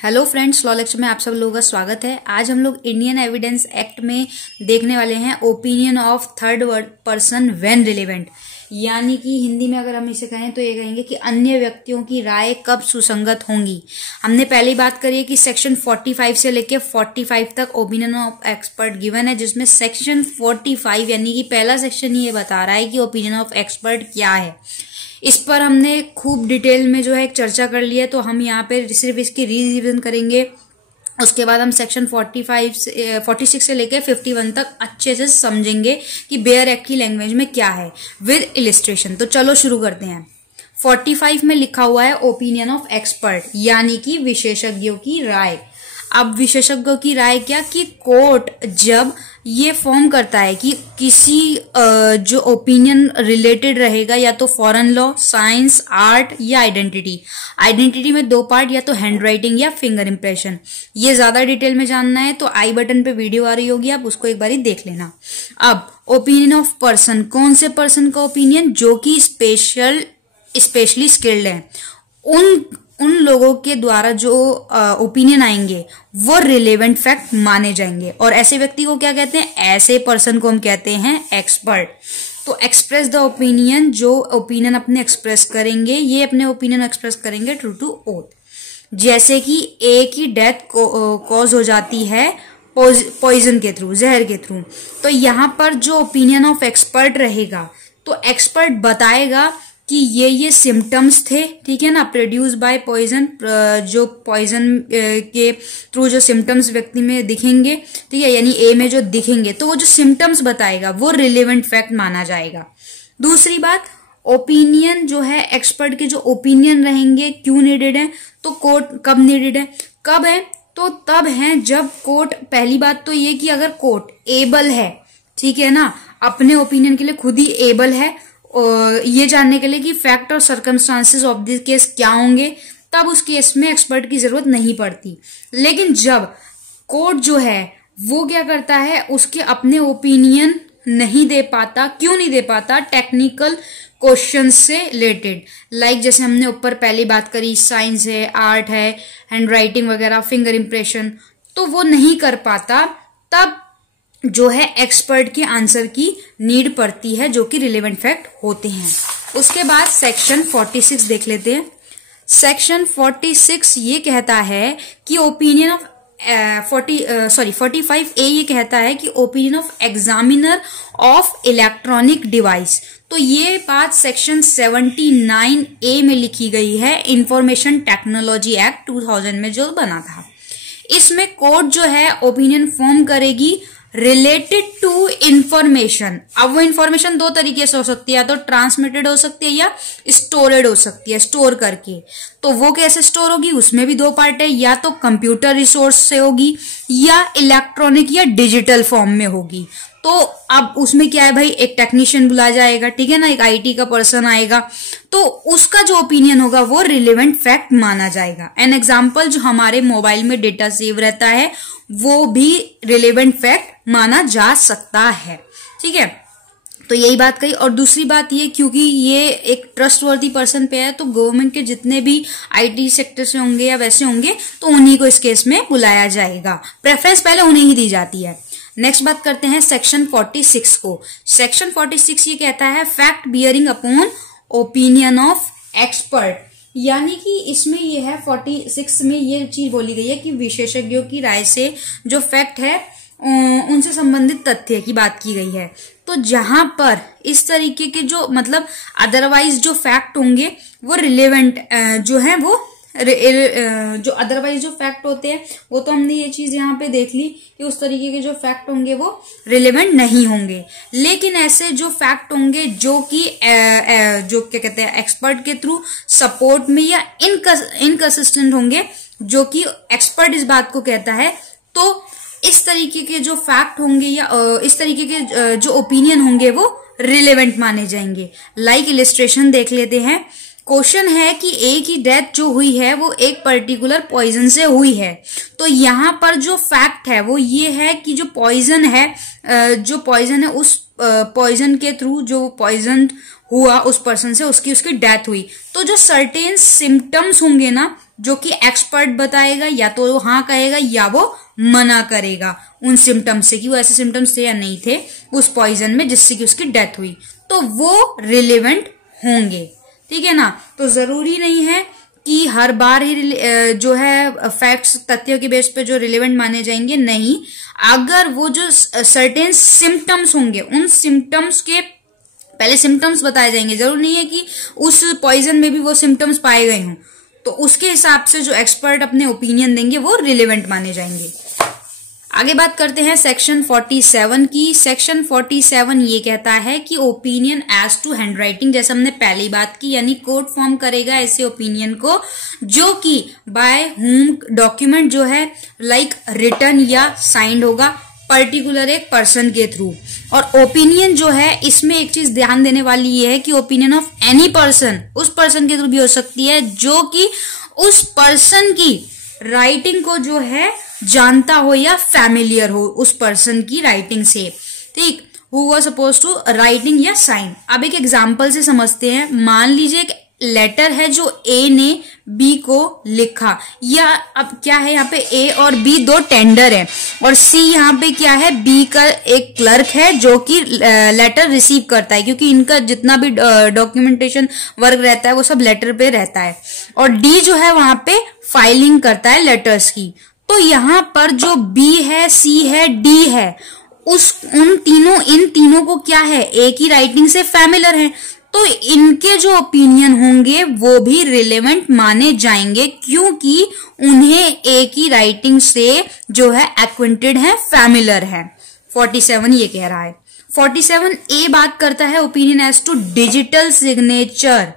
Hello friends, law lecture में आप सब लोगों का स्वागत है। आज हम लोग इंडियन एविडेंस एक्ट में देखने वाले हैं opinion of third person when relevant, यानी कि हिंदी में अगर हम इसे कहें तो ये कहेंगे कि अन्य व्यक्तियों की राय कब सुसंगत होंगी। हमने पहली बात करी है कि सेक्शन 45 से लेके 45 तक ओपिनियन ऑफ एक्सपर्ट गिवन है, जिसमें सेक्शन 45 यानी कि पहला सेक्शन ये बता रहा है कि ओपिनियन ऑफ एक्सपर्ट क्या है। इस पर हमने खूब डिटेल में जो है एक चर्चा कर ली है, तो हम यहाँ पे सिर्फ इसकी रिविजन करेंगे। उसके बाद हम सेक्शन 46 से लेकर 51 तक अच्छे से समझेंगे कि बेयर एक्ट की लैंग्वेज में क्या है विद इलिस्ट्रेशन। तो चलो शुरू करते हैं। 45 में लिखा हुआ है ओपिनियन ऑफ एक्सपर्ट, यानी कि विशेषज्ञों की राय। अब विशेषज्ञों की राय क्या कि कोर्ट जब ये फॉर्म करता है कि किसी जो ओपिनियन रिलेटेड रहेगा या तो फॉरेन लॉ, साइंस, आर्ट या आइडेंटिटी में दो पार्ट, या तो हैंडराइटिंग या फिंगर इंप्रेशन। ये ज्यादा डिटेल में जानना है तो आई बटन पे वीडियो आ रही होगी, आप उसको एक बारी देख लेना। अब ओपिनियन ऑफ पर्सन, कौन से पर्सन का ओपिनियन? जो कि स्पेशली स्किल्ड है। उन लोगों के द्वारा जो ओपिनियन आएंगे वो रिलेवेंट फैक्ट माने जाएंगे। और ऐसे व्यक्ति को क्या कहते हैं? ऐसे पर्सन को हम कहते हैं एक्सपर्ट। तो एक्सप्रेस द ओपिनियन, जो ओपिनियन अपने एक्सप्रेस करेंगे, ये अपने ओपिनियन एक्सप्रेस करेंगे ट्रू टू ओथ। जैसे कि ए की डेथ कॉज हो जाती है पॉइजन के थ्रू, जहर के थ्रू। तो यहां पर जो ओपिनियन ऑफ एक्सपर्ट रहेगा, तो एक्सपर्ट बताएगा कि ये सिम्टम्स थे, ठीक है ना, प्रोड्यूस बाय पॉइजन, जो पॉइजन के थ्रू जो सिम्टम्स व्यक्ति में दिखेंगे, ठीक है, यानी ए में जो दिखेंगे, तो वो जो सिम्टम्स बताएगा वो रिलेवेंट फैक्ट माना जाएगा। दूसरी बात, ओपिनियन जो है एक्सपर्ट के जो ओपिनियन रहेंगे क्यों नीडेड है? तो कोर्ट कब नीडेड है? कब है? तो तब है जब कोर्ट, पहली बात तो ये कि अगर कोर्ट एबल है, ठीक है ना, अपने ओपिनियन के लिए खुद ही एबल है ये जानने के लिए कि फैक्ट और सर्कमस्टांसेस ऑफ दिस केस क्या होंगे, तब उस केस में एक्सपर्ट की जरूरत नहीं पड़ती। लेकिन जब कोर्ट जो है वो क्या करता है, उसके अपने ओपिनियन नहीं दे पाता, क्यों नहीं दे पाता? टेक्निकल क्वेश्चन से रिलेटेड, लाइक जैसे हमने ऊपर पहली बात करी, साइंस है, आर्ट है, हैंडराइटिंग वगैरह, फिंगर इंप्रेशन, तो वो नहीं कर पाता, तब जो है एक्सपर्ट के आंसर की नीड पड़ती है, जो कि रिलेवेंट फैक्ट होते हैं। उसके बाद सेक्शन 46 देख लेते हैं। सेक्शन 46 ये कहता है कि ओपिनियन ऑफ 45A ये कहता है कि opinion of examiner of electronic device. तो ये बात सेक्शन 79A में लिखी गई है, इंफॉर्मेशन टेक्नोलॉजी एक्ट 2000 में जो बना था। इसमें कोर्ट जो है ओपिनियन फॉर्म करेगी रिलेटेड टू इंफॉर्मेशन। अब वो इंफॉर्मेशन दो तरीके से हो सकती है, या तो ट्रांसमिटेड हो सकती है या स्टोरेड हो सकती है, स्टोर करके। तो वो कैसे स्टोर होगी? उसमें भी दो पार्ट है, या तो कंप्यूटर रिसोर्स से होगी या इलेक्ट्रॉनिक या डिजिटल फॉर्म में होगी। तो अब उसमें क्या है भाई, एक टेक्नीशियन बुलाया जाएगा, ठीक है ना, एक आईटी का पर्सन आएगा, तो उसका जो ओपिनियन होगा वो रिलेवेंट फैक्ट माना जाएगा। एन एग्जाम्पल, जो हमारे मोबाइल में डेटा सेव रहता है वो भी रिलेवेंट फैक्ट माना जा सकता है, ठीक है। तो यही बात कही। और दूसरी बात ये, क्योंकि ये एक ट्रस्टवर्दी पर्सन पे है, तो गवर्नमेंट के जितने भी आईटी सेक्टर से होंगे या वैसे होंगे, तो उन्हीं को इस केस में बुलाया जाएगा। प्रेफरेंस पहले उन्हें ही दी जाती है। नेक्स्ट बात करते हैं सेक्शन 46 को। सेक्शन 46 ये कहता है fact bearing upon opinion of expert, यानी कि इसमें ये है 46 में ये चीज बोली गई है कि विशेषज्ञों की राय से जो फैक्ट है उनसे संबंधित तथ्य की बात की गई है। तो जहां पर इस तरीके के जो मतलब अदरवाइज जो फैक्ट होंगे वो रिलेवेंट जो है वो जो अदरवाइज जो फैक्ट होते हैं, वो तो हमने ये चीज यहाँ पे देख ली कि उस तरीके के जो फैक्ट होंगे वो रिलेवेंट नहीं होंगे। लेकिन ऐसे जो फैक्ट होंगे जो कि जो क्या कहते हैं एक्सपर्ट के थ्रू सपोर्ट में या इनकंसिस्टेंट होंगे, जो कि एक्सपर्ट इस बात को कहता है, तो इस तरीके के जो फैक्ट होंगे या इस तरीके के जो ओपिनियन होंगे वो रिलेवेंट माने जाएंगे। लाइक इलिस्ट्रेशन देख लेते हैं। क्वेश्चन है कि ए की डेथ जो हुई है वो एक पर्टिकुलर पॉइजन से हुई है। तो यहाँ पर जो फैक्ट है वो ये है कि जो पॉइजन है उस पॉइजन के थ्रू जो पॉइजन हुआ उस पर्सन से, उसकी डेथ हुई। तो जो सर्टेन सिम्टम्स होंगे ना, जो कि एक्सपर्ट बताएगा, या तो हाँ कहेगा या वो मना करेगा उन सिम्टम्स से कि वो ऐसे सिम्टम्स थे या नहीं थे उस पॉइजन में जिससे कि उसकी डेथ हुई, तो वो रिलेवेंट होंगे। ठीक है ना। तो जरूरी नहीं है कि हर बार ही जो है फैक्ट्स तथ्यों के बेस पे जो रिलेवेंट माने जाएंगे, नहीं, अगर वो जो सर्टेन सिम्टम्स होंगे उन सिम्टम्स के पहले सिम्टम्स बताए जाएंगे, जरूर नहीं है कि उस पॉइजन में भी वो सिम्टम्स पाए गए हों, तो उसके हिसाब से जो एक्सपर्ट अपने ओपिनियन देंगे वो रिलेवेंट माने जाएंगे। आगे बात करते हैं सेक्शन 47 की। सेक्शन 47 ये कहता है कि ओपिनियन एज टू हैंडराइटिंग, जैसे हमने पहले ही बात की, यानी कोर्ट फॉर्म करेगा ऐसे ओपिनियन को जो कि बाय हुम डॉक्यूमेंट जो है लाइक रिटन या साइंड होगा पर्टिकुलर एक पर्सन के थ्रू। और ओपिनियन जो है इसमें एक चीज ध्यान देने वाली ये है कि ओपिनियन ऑफ एनी पर्सन, उस पर्सन के थ्रू भी हो सकती है जो कि उस पर्सन की राइटिंग को जो है जानता हो या फैमिलियर हो उस पर्सन की राइटिंग से। ठीक, who was suppose to writing या साइन। अब एक एग्जांपल से समझते हैं। मान लीजिए एक लेटर है जो ए ने बी को लिखा, या अब क्या है यहाँ पे ए और बी दो टेंडर है, और सी यहाँ पे क्या है बी का एक क्लर्क है जो कि लेटर रिसीव करता है, क्योंकि इनका जितना भी डॉक्यूमेंटेशन वर्क रहता है वो सब लेटर पे रहता है, और डी जो है वहां पे फाइलिंग करता है लेटर्स की। तो यहाँ पर जो बी है, सी है, डी है, इन तीनों को क्या है एक ही राइटिंग से फैमिलियर है, तो इनके जो ओपिनियन होंगे वो भी रिलेवेंट माने जाएंगे, क्योंकि उन्हें एक ही राइटिंग से जो है एक्वेंटेड है, फैमिलियर है। 47 ये कह रहा है। 47A बात करता है opinion as to digital signature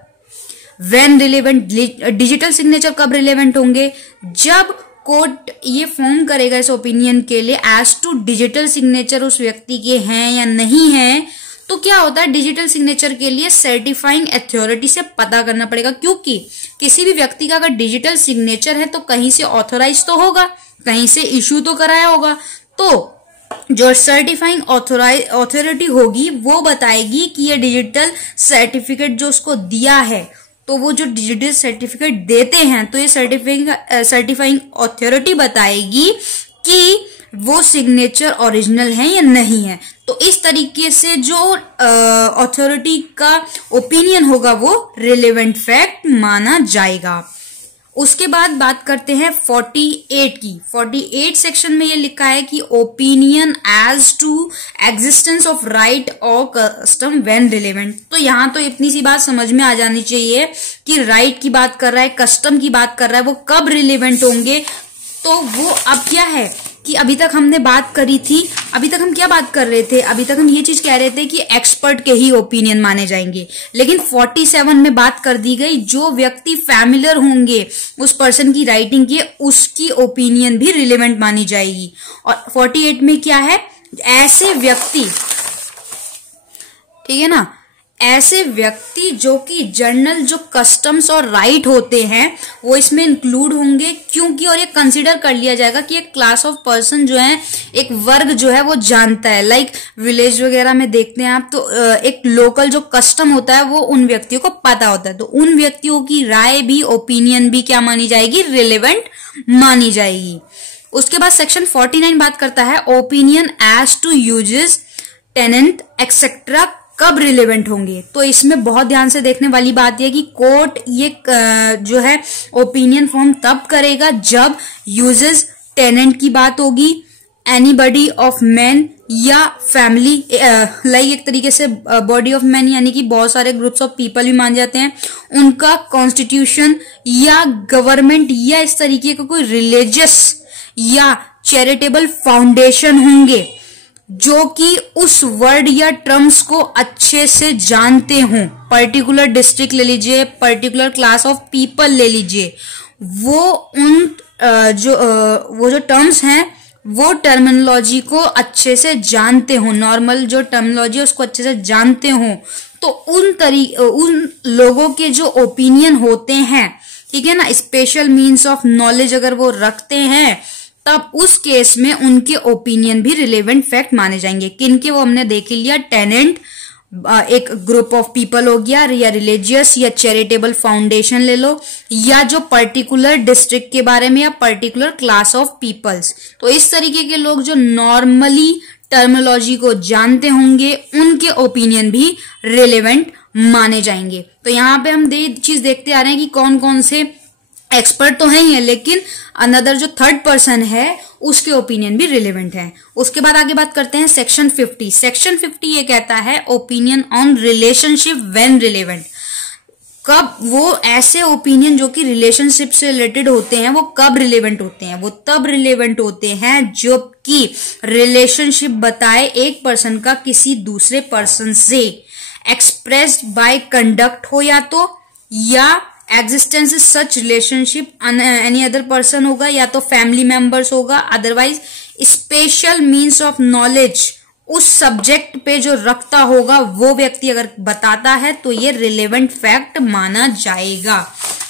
when relevant. Digital signature कब रिलेवेंट होंगे? जब कोर्ट ये फॉर्म करेगा इस ओपिनियन के लिए एज टू डिजिटल सिग्नेचर उस व्यक्ति के हैं या नहीं है। तो क्या होता है, डिजिटल सिग्नेचर के लिए सर्टिफाइंग अथॉरिटी से पता करना पड़ेगा, क्योंकि किसी भी व्यक्ति का अगर डिजिटल सिग्नेचर है तो कहीं से ऑथोराइज तो होगा, कहीं से इशू तो कराया होगा। तो जो सर्टिफाइंग अथॉरिटी होगी वो बताएगी कि ये डिजिटल सर्टिफिकेट जो उसको दिया है, तो वो जो डिजिटल सर्टिफिकेट देते हैं तो ये सर्टिफाइंग अथॉरिटी बताएगी कि वो सिग्नेचर ओरिजिनल है या नहीं है। तो इस तरीके से जो अथॉरिटी का ओपिनियन होगा वो रिलेवेंट फैक्ट माना जाएगा। उसके बाद बात करते हैं 48 की। 48 सेक्शन में ये लिखा है कि opinion as to existence of right और कस्टम व्हेन रिलेवेंट। तो यहाँ तो इतनी सी बात समझ में आ जानी चाहिए कि राइट की बात कर रहा है, कस्टम की बात कर रहा है, वो कब रिलेवेंट होंगे। तो वो अब क्या है कि अभी तक हमने बात करी थी, अभी तक हम क्या बात कर रहे थे, अभी तक हम ये चीज कह रहे थे कि एक्सपर्ट के ही ओपिनियन माने जाएंगे, लेकिन 47 में बात कर दी गई जो व्यक्ति फैमिलियर होंगे उस पर्सन की राइटिंग की, उसकी ओपिनियन भी रिलेवेंट मानी जाएगी। और 48 में क्या है, ऐसे व्यक्ति, ठीक है ना, ऐसे व्यक्ति जो कि जर्नल जो कस्टम्स और राइट होते हैं वो इसमें इंक्लूड होंगे, क्योंकि और ये कंसीडर कर लिया जाएगा कि एक क्लास ऑफ पर्सन जो है, एक वर्ग जो है वो जानता है। लाइक विलेज वगैरह में देखते हैं आप, तो एक लोकल जो कस्टम होता है वो उन व्यक्तियों को पता होता है, तो उन व्यक्तियों की राय भी, ओपिनियन भी क्या मानी जाएगी, रिलेवेंट मानी जाएगी। उसके बाद सेक्शन 49 बात करता है opinion as to usages, tenets etcetera कब रिलेवेंट होंगे। तो इसमें बहुत ध्यान से देखने वाली बात यह कि कोर्ट ये जो है ओपिनियन फॉर्म तब करेगा जब यूजेस, टेनेंट की बात होगी, एनीबॉडी ऑफ मैन या फैमिली, लाइक एक तरीके से बॉडी ऑफ मैन यानी कि बहुत सारे ग्रुप्स ऑफ पीपल भी मान जाते हैं, उनका कॉन्स्टिट्यूशन या गवर्नमेंट या इस तरीके का कोई रिलीजियस या चैरिटेबल फाउंडेशन होंगे जो कि उस वर्ड या टर्म्स को अच्छे से जानते हों। पर्टिकुलर डिस्ट्रिक्ट ले लीजिए, पर्टिकुलर क्लास ऑफ पीपल ले लीजिए, वो उन वो जो टर्म्स हैं वो टर्मिनोलॉजी को अच्छे से जानते हों, नॉर्मल जो टर्मिनोलॉजी है उसको अच्छे से जानते हों। तो उन लोगों के जो ओपिनियन होते हैं, ठीक है ना, स्पेशल मीन्स ऑफ नॉलेज अगर वो रखते हैं, तब उस केस में उनके ओपिनियन भी रिलेवेंट फैक्ट माने जाएंगे। किनके, वो हमने देख लिया, टेनेंट, एक ग्रुप ऑफ पीपल हो गया, या रिलीजियस या चैरिटेबल फाउंडेशन ले लो, या जो पर्टिकुलर डिस्ट्रिक्ट के बारे में या पर्टिकुलर क्लास ऑफ पीपल्स। तो इस तरीके के लोग जो नॉर्मली टर्मिनोलॉजी को जानते होंगे उनके ओपिनियन भी रिलेवेंट माने जाएंगे। तो यहाँ पे हम चीज देखते आ रहे हैं कि कौन कौन से एक्सपर्ट तो है ही है, लेकिन अनदर जो थर्ड पर्सन है उसके ओपिनियन भी रिलेवेंट है। उसके बाद आगे बात करते हैं सेक्शन 50। सेक्शन 50 ये कहता है opinion on relationship when relevant. कब वो ऐसे ओपिनियन जो कि रिलेशनशिप से रिलेटेड होते हैं वो कब रिलेवेंट होते हैं? वो तब रिलेवेंट होते हैं जब कि रिलेशनशिप बताए एक पर्सन का किसी दूसरे पर्सन से, एक्सप्रेस्ड बाय कंडक्ट हो या तो, या एग्जिस्टेंस सच रिलेशनशिप एनी अदर पर्सन होगा, या तो फैमिली मेंबर्स होगा, otherwise special means of knowledge उस सब्जेक्ट पे जो रखता होगा वो व्यक्ति अगर बताता है तो ये रिलेवेंट फैक्ट माना जाएगा।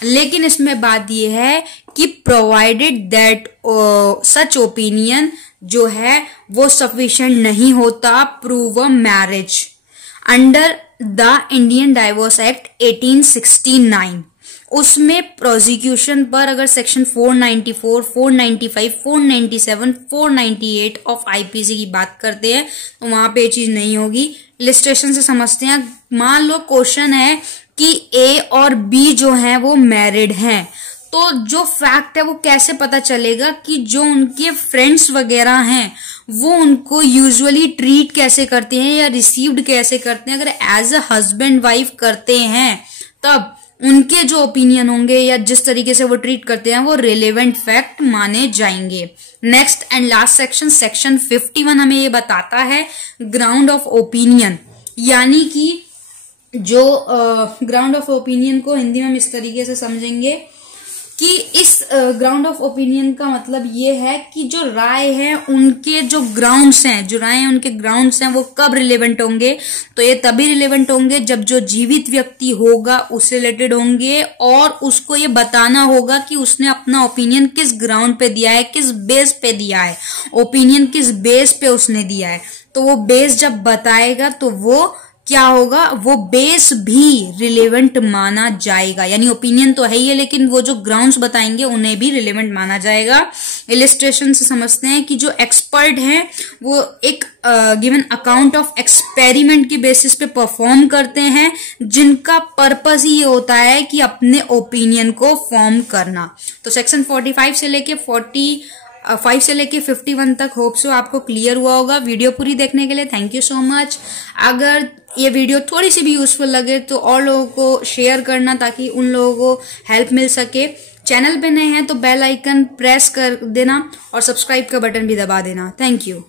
लेकिन इसमें बात ये है कि प्रोवाइडेड दैट सच ओपिनियन जो है वो सफिशिएंट नहीं होता prove a marriage under the Indian divorce act 1869। उसमें प्रोसिक्यूशन पर अगर सेक्शन 494, 495, 497, 498 ऑफ आईपीसी की बात करते हैं तो वहां पे ये चीज नहीं होगी। इलिस्ट्रेशन से समझते हैं। मान लो क्वेश्चन है कि ए और बी जो है वो मैरिड हैं, तो जो फैक्ट है वो कैसे पता चलेगा कि जो उनके फ्रेंड्स वगैरह हैं वो उनको यूजुअली ट्रीट कैसे करते हैं या रिसीव्ड कैसे करते हैं। अगर एज अ हस्बैंड वाइफ करते हैं तब उनके जो ओपिनियन होंगे या जिस तरीके से वो ट्रीट करते हैं वो रिलेवेंट फैक्ट माने जाएंगे। Next and last section, section 51 हमें ये बताता है ग्राउंड ऑफ ओपिनियन, यानी कि जो ग्राउंड ऑफ ओपिनियन को हिंदी में हम इस तरीके से समझेंगे कि इस ग्राउंड ऑफ ओपिनियन का मतलब ये है कि जो राय है उनके जो ग्राउंड्स हैं, जो राय है उनके ग्राउंड्स हैं वो कब रिलेवेंट होंगे? तो ये तभी रिलेवेंट होंगे जब जो जीवित व्यक्ति होगा उससे रिलेटेड होंगे और उसको ये बताना होगा कि उसने अपना ओपिनियन किस ग्राउंड पे दिया है, किस बेस पे दिया है, ओपिनियन किस बेस पे उसने दिया है। तो वो बेस जब बताएगा तो वो क्या होगा, वो बेस भी रिलेवेंट माना जाएगा। यानी ओपिनियन तो है ही है लेकिन वो जो ग्राउंड्स बताएंगे उन्हें भी रिलेवेंट माना जाएगा। इलिस्ट्रेशन से समझते हैं कि जो एक्सपर्ट हैं वो एक गिवन अकाउंट ऑफ एक्सपेरिमेंट की बेसिस पे परफॉर्म करते हैं जिनका पर्पस ही ये होता है कि अपने ओपिनियन को फॉर्म करना। तो सेक्शन 45 से लेके 5 से लेके 51 तक होप सो आपको क्लियर हुआ होगा। वीडियो पूरी देखने के लिए थैंक यू सो मच। अगर ये वीडियो थोड़ी सी भी यूजफुल लगे तो और लोगों को शेयर करना ताकि उन लोगों को हेल्प मिल सके। चैनल पे नए हैं तो बेल आइकन प्रेस कर देना और सब्सक्राइब का बटन भी दबा देना। Thank you.